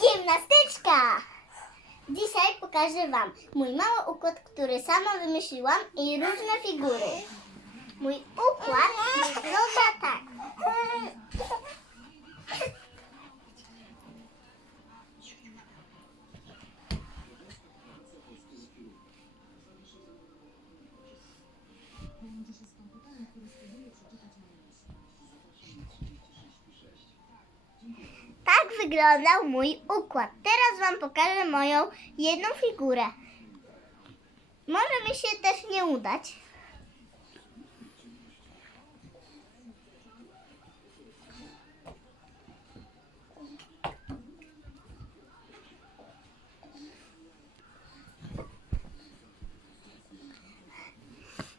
Gimnastyczka! Dzisiaj pokażę Wam mój mały układ, który sama wymyśliłam i różne figury. Mój układ wygląda tak. Tak wyglądał mój układ. Teraz Wam pokażę moją jedną figurę. Może mi się też nie udać.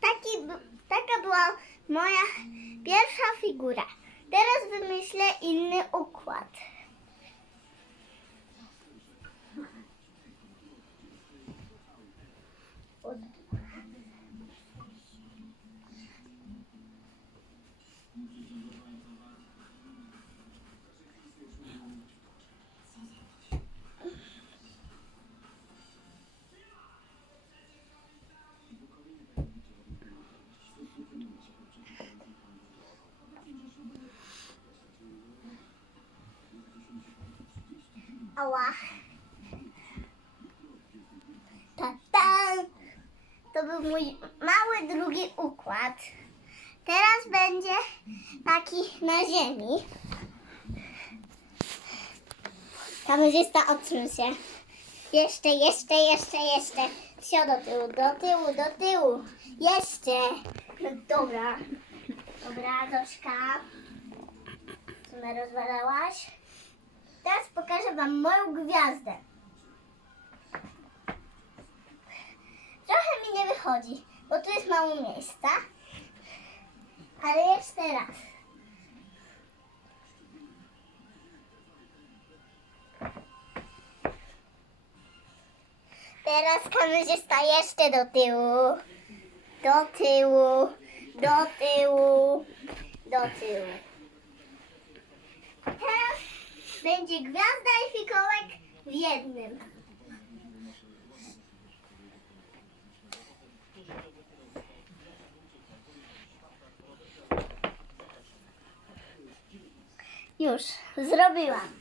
Taki, taka była moja pierwsza figura. Teraz wymyślę inny układ. Ała. Ta-ta. To był mój mały drugi układ. Teraz będzie taki na ziemi. Kamerzysta odsuń się. Jeszcze, jeszcze, jeszcze, jeszcze. Sio do tyłu, do tyłu, do tyłu. Jeszcze. Dobra. Dobra, Zośka. Co rozwalałaś? Teraz pokażę Wam moją gwiazdę. Trochę mi nie wychodzi, bo tu jest mało miejsca. Ale jeszcze raz. Teraz kamerzysta jeszcze do tyłu. Do tyłu. Do tyłu. Do tyłu. Będzie gwiazda i fikołek w jednym. Już, zrobiłam.